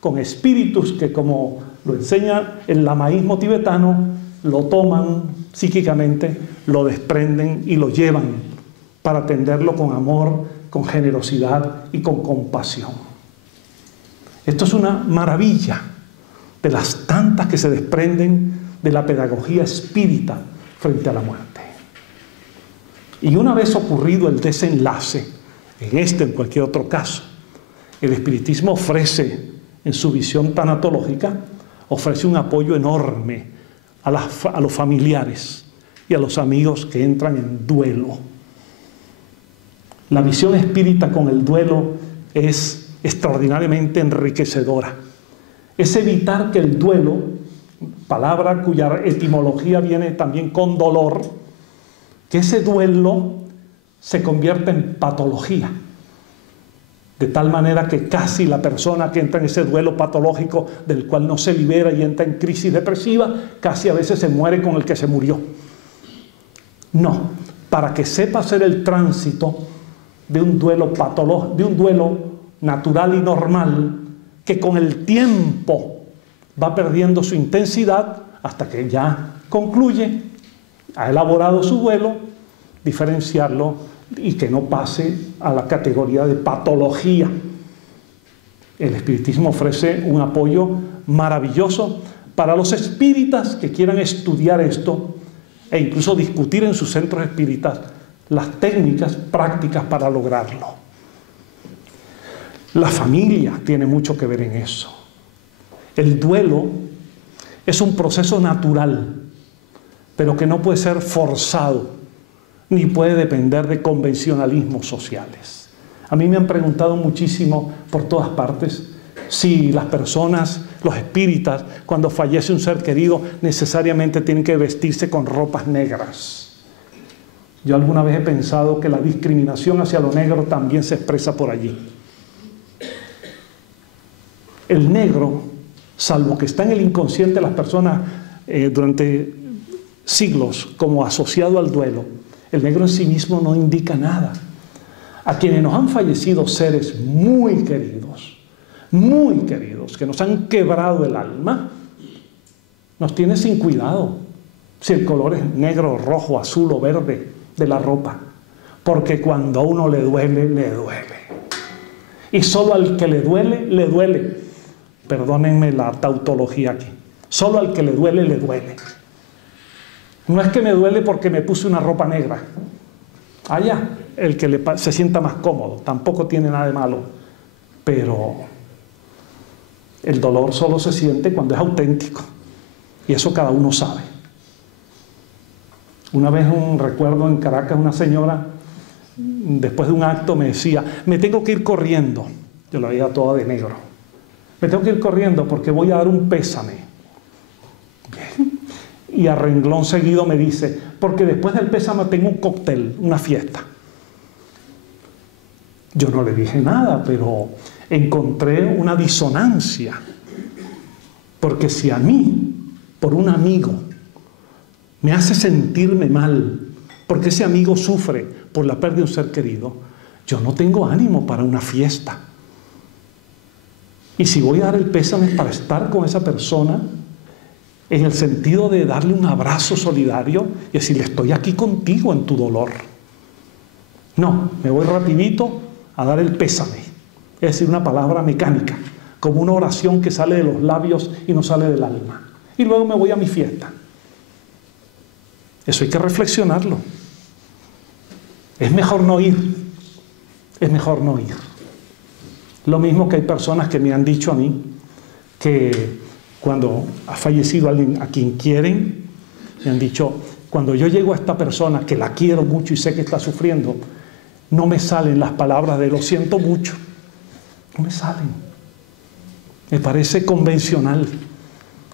con espíritus que, como lo enseña el lamaísmo tibetano, lo toman psíquicamente, lo desprenden y lo llevan para atenderlo con amor, con generosidad y con compasión. Esto es una maravilla de las tantas que se desprenden de la pedagogía espírita frente a la muerte. Y una vez ocurrido el desenlace, en este o en cualquier otro caso, el espiritismo ofrece, en su visión tanatológica, ofrece un apoyo enorme a los familiares y a los amigos que entran en duelo. La visión espírita con el duelo es extraordinariamente enriquecedora. Es evitar que el duelo, palabra cuya etimología viene también con dolor, que ese duelo se convierta en patología, de tal manera que casi la persona que entra en ese duelo patológico del cual no se libera y entra en crisis depresiva, casi a veces se muere con el que se murió. No, para que sepa hacer el tránsito de un duelo patológico, de un duelo natural y normal, que con el tiempo va perdiendo su intensidad hasta que ya concluye, ha elaborado su duelo, diferenciarlo y que no pase a la categoría de patología. el espiritismo ofrece un apoyo maravilloso para los espíritas que quieran estudiar esto e incluso discutir en sus centros espíritas las técnicas prácticas para lograrlo. La familia tiene mucho que ver en eso. El duelo es un proceso natural, pero que no puede ser forzado, ni puede depender de convencionalismos sociales. A mí me han preguntado muchísimo por todas partes si las personas, los espíritas, cuando fallece un ser querido, necesariamente tienen que vestirse con ropas negras. Yo alguna vez he pensado que la discriminación hacia lo negro también se expresa por allí. El negro, salvo que está en el inconsciente de las personas durante siglos como asociado al duelo, el negro en sí mismo no indica nada. A quienes nos han fallecido seres muy queridos, que nos han quebrado el alma, nos tiene sin cuidado si el color es negro, rojo, azul o verde de la ropa, porque cuando a uno le duele, le duele. Y solo al que le duele, le duele. Perdónenme la tautología aquí. Solo al que le duele, le duele. No es que me duele porque me puse una ropa negra. Allá, el que se sienta más cómodo, tampoco tiene nada de malo. Pero el dolor solo se siente cuando es auténtico. Y eso cada uno sabe. Una vez recuerdo en Caracas, una señora, después de un acto me decía, me tengo que ir corriendo. Yo la veía toda de negro. Me tengo que ir corriendo porque voy a dar un pésame. Bien. Y a renglón seguido me dice, porque después del pésame tengo un cóctel, una fiesta. Yo no le dije nada, pero encontré una disonancia. Porque si a mí, por un amigo, me hace sentirme mal, porque ese amigo sufre por la pérdida de un ser querido, yo no tengo ánimo para una fiesta. Y si voy a dar el pésame para estar con esa persona, en el sentido de darle un abrazo solidario y decirle, estoy aquí contigo en tu dolor. No, me voy rapidito a dar el pésame. Es decir, una palabra mecánica, como una oración que sale de los labios y no sale del alma. Y luego me voy a mi fiesta. Eso hay que reflexionarlo. Es mejor no ir. Es mejor no ir. Lo mismo que hay personas que me han dicho a mí que cuando ha fallecido alguien a quien quieren, me han dicho, cuando yo llego a esta persona que la quiero mucho y sé que está sufriendo, no me salen las palabras de lo siento mucho. No me salen. Me parece convencional.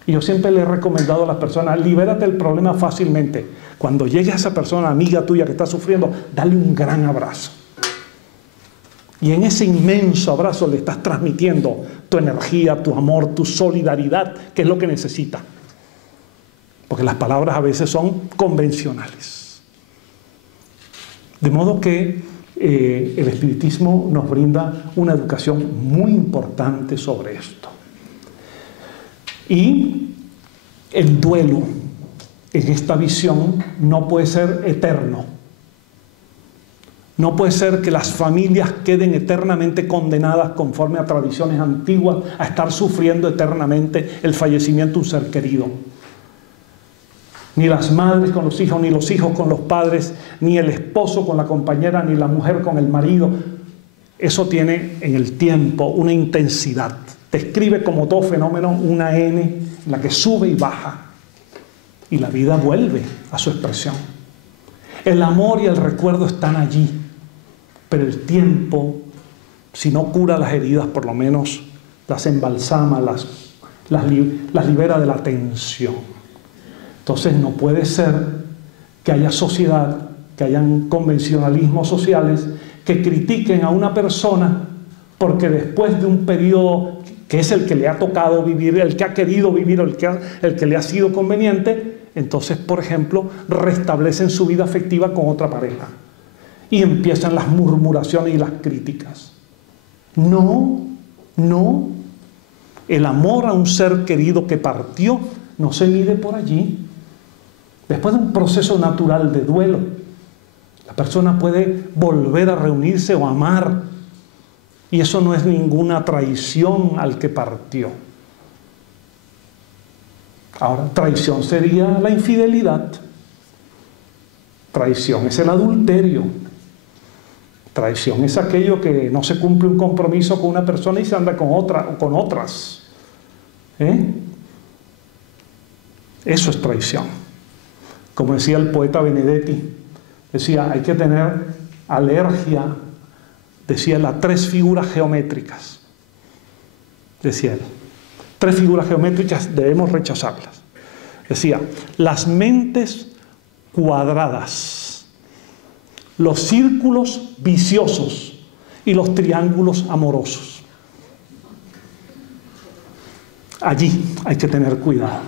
Y yo siempre le he recomendado a las personas, libérate del problema fácilmente. Cuando llegue a esa persona, amiga tuya que está sufriendo, dale un gran abrazo. Y en ese inmenso abrazo le estás transmitiendo tu energía, tu amor, tu solidaridad, que es lo que necesita. Porque las palabras a veces son convencionales. De modo que el espiritismo nos brinda una educación muy importante sobre esto. Y el duelo en esta visión no puede ser eterno. No puede ser que las familias queden eternamente condenadas conforme a tradiciones antiguas a estar sufriendo eternamente el fallecimiento de un ser querido. Ni las madres con los hijos, ni los hijos con los padres, ni el esposo con la compañera, ni la mujer con el marido. Eso tiene en el tiempo una intensidad. Describe como todo fenómeno una N en la que sube y baja. Y la vida vuelve a su expresión. El amor y el recuerdo están allí. Pero el tiempo, si no cura las heridas, por lo menos las embalsama, las libera de la tensión. Entonces no puede ser que haya sociedad, que hayan convencionalismos sociales que critiquen a una persona porque después de un periodo que es el que le ha tocado vivir, el que ha querido vivir, el que le ha sido conveniente, entonces, por ejemplo, restablecen su vida afectiva con otra pareja. Y empiezan las murmuraciones y las críticas. No. El amor a un ser querido que partió no se mide por allí. Después de un proceso natural de duelo, la persona puede volver a reunirse o amar Y eso no es ninguna traición al que partió. Ahora, traición sería la infidelidad. Traición es el adulterio. Traición es aquello que no se cumple un compromiso con una persona y se anda con otra o con otras. Eso es traición. Como decía el poeta Benedetti, decía, hay que tener alergia, decía él, a 3 figuras geométricas. Decía él, 3 figuras geométricas debemos rechazarlas. Decía, las mentes cuadradas, los círculos viciosos y los triángulos amorosos. Allí hay que tener cuidado.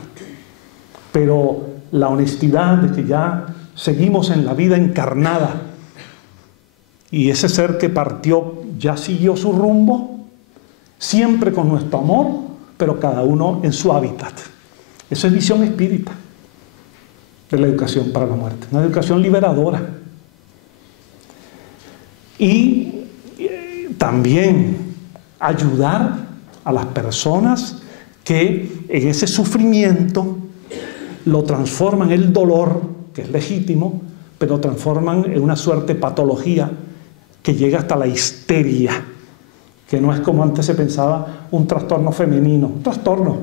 Pero la honestidad de que ya seguimos en la vida encarnada y ese ser que partió ya siguió su rumbo, siempre con nuestro amor, pero cada uno en su hábitat. Eso es visión espírita de la educación para la muerte, una educación liberadora. Y también ayudar a las personas que en ese sufrimiento lo transforman en el dolor, que es legítimo, pero lo transforman en una suerte de patología que llega hasta la histeria, que no es como antes se pensaba un trastorno femenino, un trastorno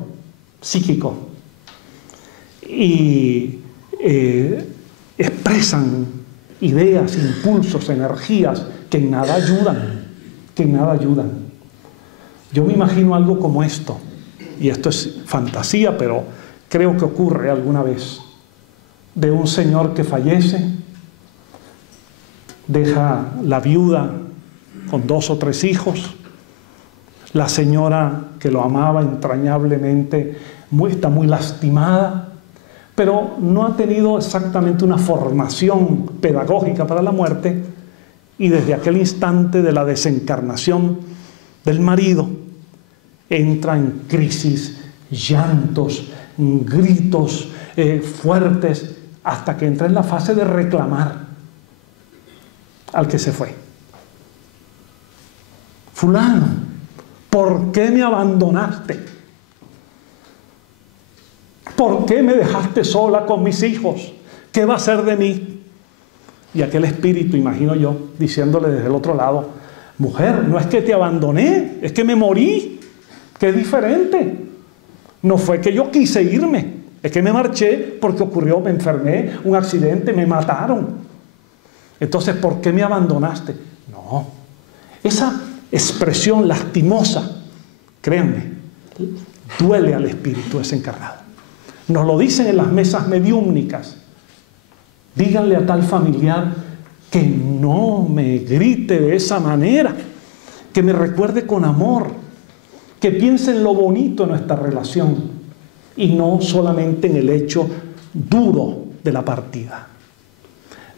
psíquico. Y expresan ideas, impulsos, energías que en nada ayudan, que en nada ayudan. Yo me imagino algo como esto, y esto es fantasía, pero creo que ocurre alguna vez, de un señor que fallece, deja la viuda con 2 o 3 hijos, la señora que lo amaba entrañablemente está muy lastimada, pero no ha tenido exactamente una formación pedagógica para la muerte, y desde aquel instante de la desencarnación del marido entra en crisis, llantos, gritos fuertes, hasta que entra en la fase de reclamar al que se fue. Fulano, ¿por qué me abandonaste? ¿Por qué me dejaste sola con mis hijos? ¿Qué va a ser de mí? Y aquel espíritu, imagino yo, diciéndole desde el otro lado, mujer, no es que te abandoné, es que me morí, que es diferente. No fue que yo quise irme, es que me marché porque ocurrió, me enfermé, un accidente, me mataron. Entonces, ¿por qué me abandonaste? No, esa expresión lastimosa, créanme, duele al espíritu desencarnado. Nos lo dicen en las mesas mediúmnicas. Díganle a tal familiar que no me grite de esa manera, que me recuerde con amor, que piense en lo bonito de nuestra relación y no solamente en el hecho duro de la partida.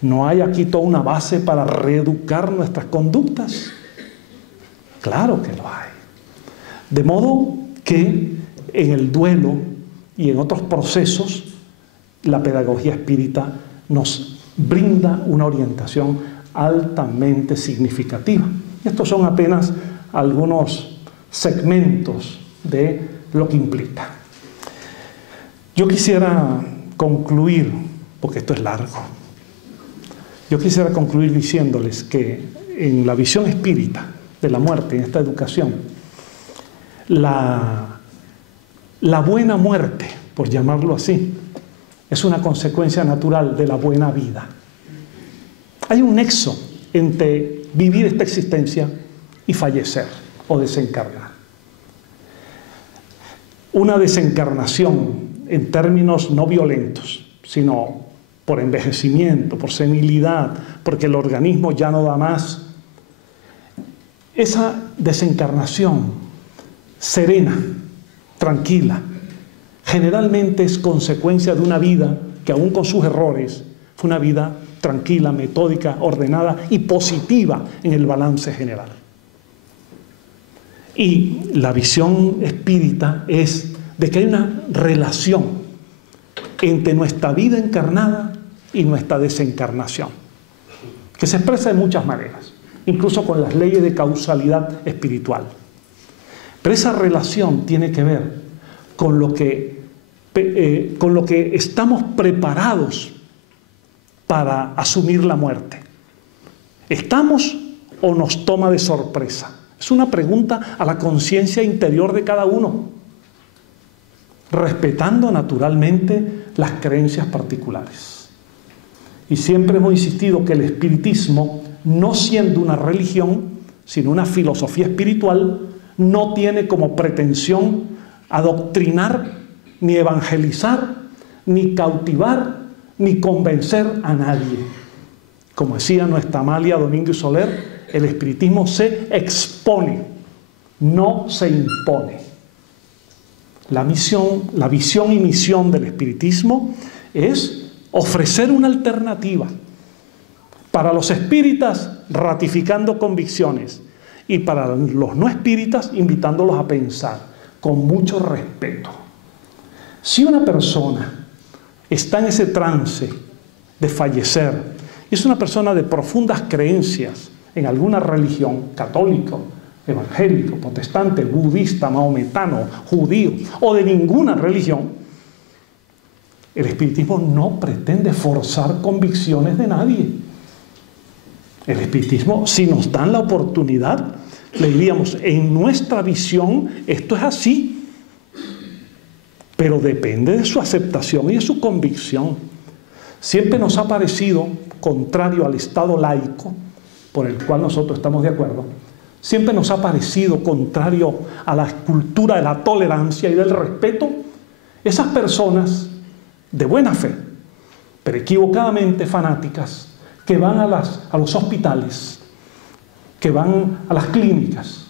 ¿No hay aquí toda una base para reeducar nuestras conductas? Claro que lo hay. De modo que en el duelo y en otros procesos, la pedagogía espírita nos brinda una orientación altamente significativa. Estos son apenas algunos segmentos de lo que implica. Yo quisiera concluir, porque esto es largo, yo quisiera concluir diciéndoles que en la visión espírita de la muerte, en esta educación, la buena muerte, por llamarlo así, es una consecuencia natural de la buena vida. Hay un nexo entre vivir esta existencia y fallecer o desencarnar. Una desencarnación en términos no violentos, sino por envejecimiento, por senilidad, porque el organismo ya no da más. Esa desencarnación serena, tranquila, generalmente es consecuencia de una vida que aún con sus errores fue una vida tranquila, metódica, ordenada y positiva en el balance general. Y la visión espírita es de que hay una relación entre nuestra vida encarnada y nuestra desencarnación, que se expresa de muchas maneras. incluso con las leyes de causalidad espiritual. Pero esa relación tiene que ver con lo que estamos preparados para asumir la muerte. ¿Estamos o nos toma de sorpresa? Es una pregunta a la conciencia interior de cada uno, respetando naturalmente las creencias particulares. Y siempre hemos insistido que el espiritismo, no siendo una religión, sino una filosofía espiritual, no tiene como pretensión adoctrinar, ni evangelizar, ni cautivar, ni convencer a nadie. Como decía nuestra Amalia Domínguez Soler, el espiritismo se expone, no se impone. La visión y misión del espiritismo es ofrecer una alternativa para los espíritas, ratificando convicciones, y para los no espíritas, invitándolos a pensar con mucho respeto. Si una persona está en ese trance de fallecer, y es una persona de profundas creencias en alguna religión, católico, evangélico, protestante, budista, maometano, judío, o de ninguna religión, el espiritismo no pretende forzar convicciones de nadie. El espiritismo, si nos dan la oportunidad, le diríamos, en nuestra visión esto es así, pero depende de su aceptación y de su convicción. Siempre nos ha parecido, contrario al Estado laico, por el cual nosotros estamos de acuerdo, siempre nos ha parecido contrario a la cultura de la tolerancia y del respeto, esas personas de buena fe, pero equivocadamente fanáticas, que van a los hospitales, que van a las clínicas,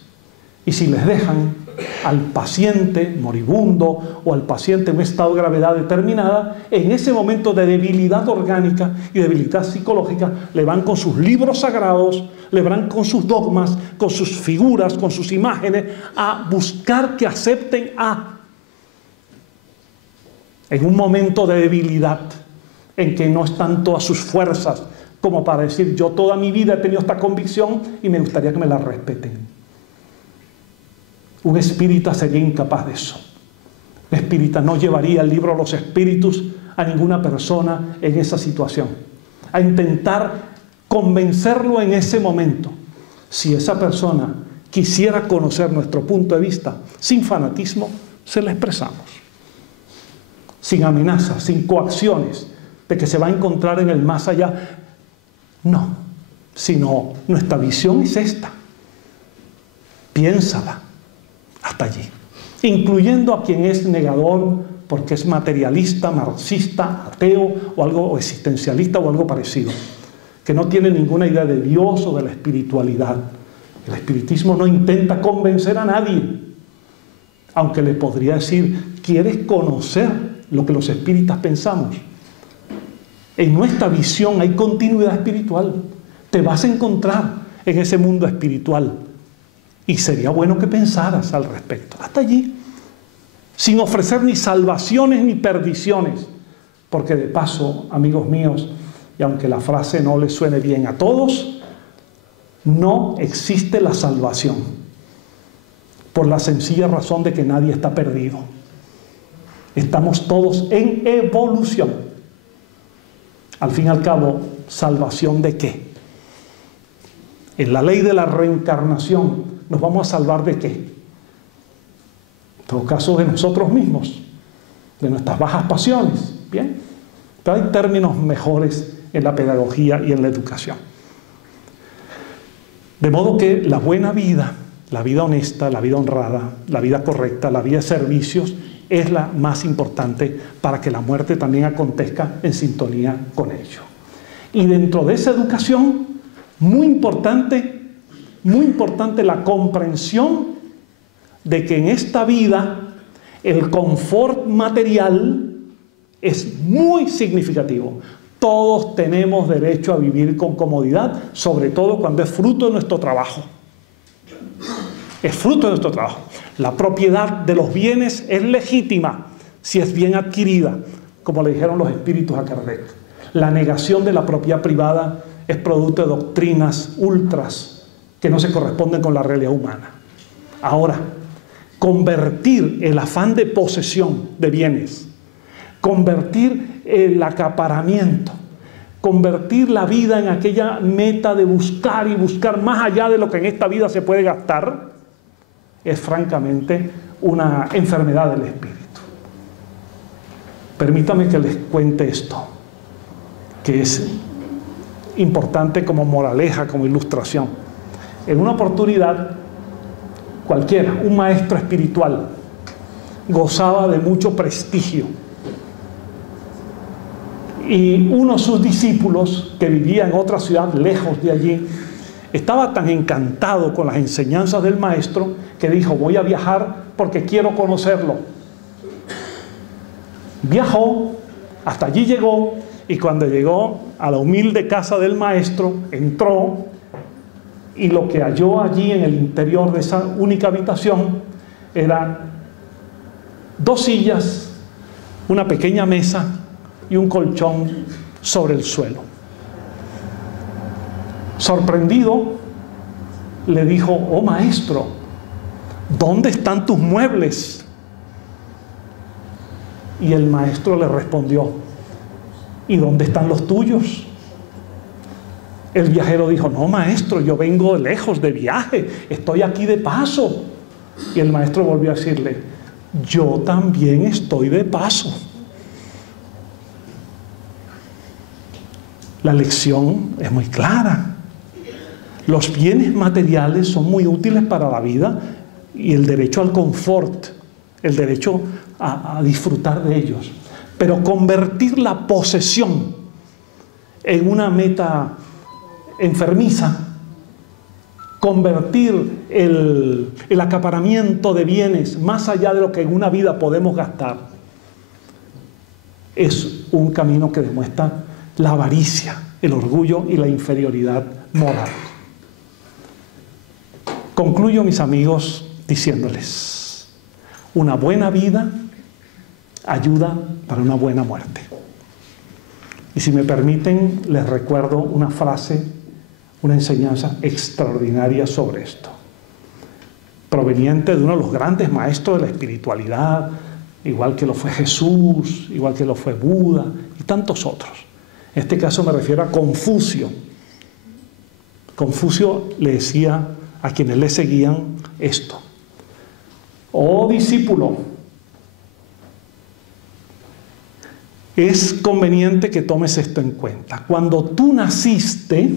y si les dejan al paciente moribundo o al paciente en un estado de gravedad determinada, en ese momento de debilidad orgánica y debilidad psicológica, le van con sus libros sagrados, le van con sus dogmas, con sus figuras, con sus imágenes, a buscar que acepten en un momento de debilidad, en que no están todas sus fuerzas, como para decir, yo toda mi vida he tenido esta convicción y me gustaría que me la respeten. Un espírita sería incapaz de eso. Un espírita no llevaría el libro de los espíritus a ninguna persona en esa situación, a intentar convencerlo en ese momento. Si esa persona quisiera conocer nuestro punto de vista sin fanatismo, se lo expresamos, sin amenazas, sin coacciones de que se va a encontrar en el más allá. No, sino nuestra visión es esta. Piénsala hasta allí, incluyendo a quien es negador porque es materialista, marxista, ateo o algo existencialista o algo parecido, que no tiene ninguna idea de Dios o de la espiritualidad. El espiritismo no intenta convencer a nadie, aunque le podría decir, ¿quieres conocer lo que los espíritas pensamos? En nuestra visión hay continuidad espiritual. Te vas a encontrar en ese mundo espiritual. Y sería bueno que pensaras al respecto. Hasta allí. Sin ofrecer ni salvaciones ni perdiciones. Porque de paso, amigos míos, y aunque la frase no les suene bien a todos, no existe la salvación. Por la sencilla razón de que nadie está perdido. Estamos todos en evolución. Al fin y al cabo, ¿salvación de qué? En la ley de la reencarnación, ¿nos vamos a salvar de qué? En todo caso, de nosotros mismos, de nuestras bajas pasiones. Bien, pero hay términos mejores en la pedagogía y en la educación. De modo que la buena vida, la vida honesta, la vida honrada, la vida correcta, la vida de servicios, es la más importante para que la muerte también acontezca en sintonía con ello. Y dentro de esa educación, muy importante la comprensión de que en esta vida el confort material es muy significativo. Todos tenemos derecho a vivir con comodidad, sobre todo cuando es fruto de nuestro trabajo. Es fruto de nuestro trabajo. La propiedad de los bienes es legítima si es bien adquirida, como le dijeron los espíritus a Kardec. La negación de la propiedad privada es producto de doctrinas ultras que no se corresponden con la realidad humana. Ahora, convertir el afán de posesión de bienes, convertir el acaparamiento, convertir la vida en aquella meta de buscar y buscar más allá de lo que en esta vida se puede gastar, es francamente una enfermedad del espíritu. Permítame que les cuente esto, que es importante como moraleja, como ilustración. En una oportunidad cualquiera, un maestro espiritual gozaba de mucho prestigio. Y uno de sus discípulos, que vivía en otra ciudad lejos de allí, estaba tan encantado con las enseñanzas del maestro que dijo: voy a viajar porque quiero conocerlo. Viajó, hasta allí llegó, y cuando llegó a la humilde casa del maestro, entró, y lo que halló allí en el interior de esa única habitación eran 2 sillas, una pequeña mesa y un colchón sobre el suelo. Sorprendido, le dijo: oh maestro, ¿dónde están tus muebles? Y el maestro le respondió: ¿y dónde están los tuyos? El viajero dijo: no maestro, yo vengo lejos de viaje, estoy aquí de paso. Y el maestro volvió a decirle: yo también estoy de paso. La lección es muy clara. Los bienes materiales son muy útiles para la vida, y el derecho al confort, el derecho a disfrutar de ellos. Pero convertir la posesión en una meta enfermiza, convertir el acaparamiento de bienes más allá de lo que en una vida podemos gastar, es un camino que demuestra la avaricia, el orgullo y la inferioridad moral. Concluyo, mis amigos, diciéndoles: una buena vida ayuda para una buena muerte. Y si me permiten, les recuerdo una frase, una enseñanza extraordinaria sobre esto, proveniente de uno de los grandes maestros de la espiritualidad, igual que lo fue Jesús, igual que lo fue Buda y tantos otros. En este caso me refiero a Confucio. Confucio le decía a quienes le seguían esto: oh discípulo, es conveniente que tomes esto en cuenta. Cuando tú naciste,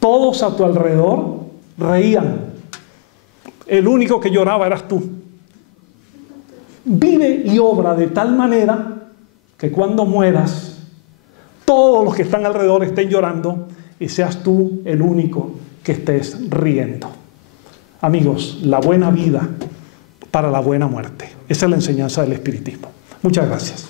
todos a tu alrededor reían. El único que lloraba eras tú. Vive y obra de tal manera que cuando mueras, todos los que están alrededor estén llorando y seas tú el único que estés riendo. Amigos, la buena vida para la buena muerte. Esa es la enseñanza del espiritismo. Muchas gracias.